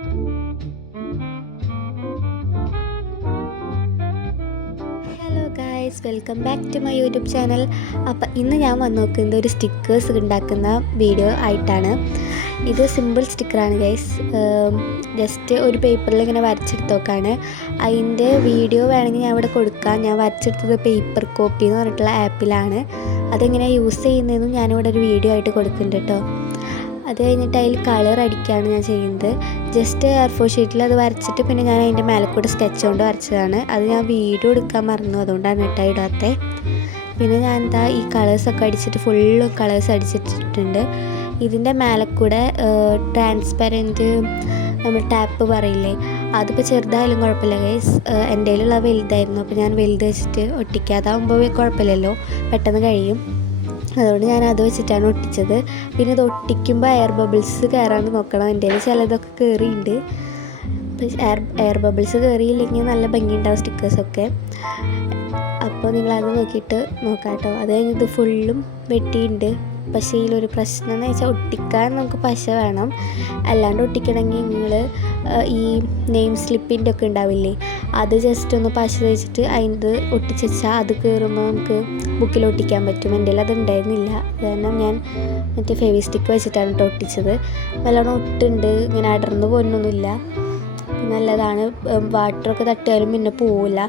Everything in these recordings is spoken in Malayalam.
Hello guys, welcome back to my YouTube channel. അപ്പോൾ ഇന്ന് ഞാൻ വന്ന് നോക്കുന്നത് ഒരു സ്റ്റിക്കേഴ്സ് ഉണ്ടാക്കുന്ന വീഡിയോ ആയിട്ടാണ്. ഇത് സിമ്പിൾ സ്റ്റിക്കറാണ് ഗൈസ്. ജസ്റ്റ് ഒരു പേപ്പറിൽ ഇങ്ങനെ വരച്ചെടുത്ത് നോക്കാണ്. അതിൻ്റെ വീഡിയോ വേണമെങ്കിൽ ഞാൻ ഇവിടെ കൊടുക്കാം. ഞാൻ വരച്ചെടുത്തത് പേപ്പർ കോപ്പി എന്ന് പറഞ്ഞിട്ടുള്ള ആപ്പിലാണ്. അതെങ്ങനെയാണ് യൂസ് ചെയ്യുന്നതെന്നും ഞാനിവിടെ ഒരു വീഡിയോ ആയിട്ട് കൊടുക്കുന്നുണ്ട് കേട്ടോ. അത് കഴിഞ്ഞിട്ട് അതിൽ കളർ അടിക്കുകയാണ് ഞാൻ ചെയ്യുന്നത്. ജസ്റ്റ് A4 ഷീറ്റിൽ അത് വരച്ചിട്ട് പിന്നെ ഞാൻ അതിൻ്റെ മേലെ കൂടെ സ്കെച്ച് കൊണ്ട് വരച്ചതാണ്. അത് ഞാൻ വീഡിയോ എടുക്കാൻ മറന്നു, അതുകൊണ്ടാണ് കേട്ടോ ഇടാത്തത്. പിന്നെ ഞാൻ എന്താ ഈ കളേഴ്സൊക്കെ അടിച്ചിട്ട് ഫുള്ള് കളേഴ്സ് അടിച്ചിട്ടിട്ടുണ്ട്. ഇതിൻ്റെ മേലെ കൂടെ ട്രാൻസ്പെറൻറ്റ് നമ്മൾ ടാപ്പ് പറയില്ലേ, അതിപ്പോൾ ചെറുതായാലും കുഴപ്പമില്ല ഗൈസ്. എൻ്റെ കയ്യിലുള്ള വലുതായിരുന്നു, അപ്പോൾ ഞാൻ വലുത് വെച്ചിട്ട് ഒട്ടിക്കാതാകുമ്പോൾ കുഴപ്പമില്ലല്ലോ, പെട്ടെന്ന് കഴിയും. അതുകൊണ്ട് ഞാൻ അത് വെച്ചിട്ടാണ് ഒട്ടിച്ചത്. പിന്നെ ഇത് ഒട്ടിക്കുമ്പോൾ എയർ ബബിൾസ് കയറാണ്ട് നോക്കണം. എൻ്റെ കയ്യിൽ ചിലതൊക്കെ കയറിയിട്ടുണ്ട്. എയർ ബബിൾസ് കയറിയില്ലെങ്കിൽ നല്ല ഭംഗിയുണ്ടാവും സ്റ്റിക്കേഴ്സൊക്കെ. അപ്പോൾ നിങ്ങളത് നോക്കിയിട്ട് നോക്കാം കേട്ടോ. അത് കഴിഞ്ഞത് ഫുള്ളും വെട്ടിയിട്ടുണ്ട്. പക്ഷേ ഇതിലൊരു പ്രശ്നം എന്ന് വെച്ചാൽ ഒട്ടിക്കാൻ നമുക്ക് പശ വേണം. അല്ലാണ്ട് ഒട്ടിക്കണമെങ്കിൽ നിങ്ങൾ ഈ നെയിം സ്ലിപ്പിൻ്റെ ഒക്കെ ഉണ്ടാവില്ലേ, അത് ജസ്റ്റ് ഒന്ന് പശ തേച്ചിട്ട് അതിൻ്റെ ഒട്ടിച്ച് വെച്ചാൽ അത് കയറുമ്പോൾ നമുക്ക് ബുക്കിൽ ഒട്ടിക്കാൻ പറ്റും. എൻ്റെ അത് ഉണ്ടായിരുന്നില്ല, കാരണം ഞാൻ മറ്റേ ഫെവി സ്റ്റിക്ക് വെച്ചിട്ടാണ് കേട്ടോ ഒട്ടിച്ചത്. നല്ലോണം ഒട്ടുണ്ട്, ഇങ്ങനെ അടർന്നു പോകുന്നൊന്നുമില്ല, നല്ലതാണ്. വാട്ടറൊക്കെ തട്ടിയാലും പിന്നെ പോവില്ല.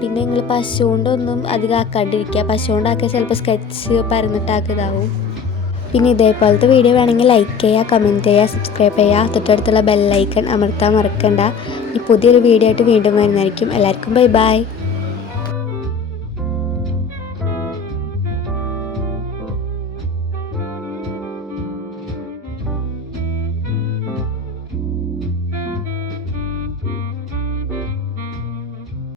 പിന്നെ നിങ്ങൾ പശ കൊണ്ടൊന്നും അധികം ആക്കാണ്ടിരിക്കുക. പശ കൊണ്ടാക്കിയാൽ ചിലപ്പോൾ സ്കെച്ച് പരന്നിട്ടാക്കിയതാവും. പിന്നെ ഇതേപോലത്തെ വീഡിയോ വേണമെങ്കിൽ ലൈക്ക് ചെയ്യുക, കമൻറ്റ് ചെയ്യുക, സബ്സ്ക്രൈബ് ചെയ്യുക. തൊട്ടടുത്തുള്ള ബെല്ലൈക്കൺ അമർത്താൻ മറക്കണ്ട. ഈ പുതിയൊരു വീഡിയോ ആയിട്ട് വീണ്ടും വരുന്നതായിരിക്കും. എല്ലാവർക്കും ബൈ ബൈ.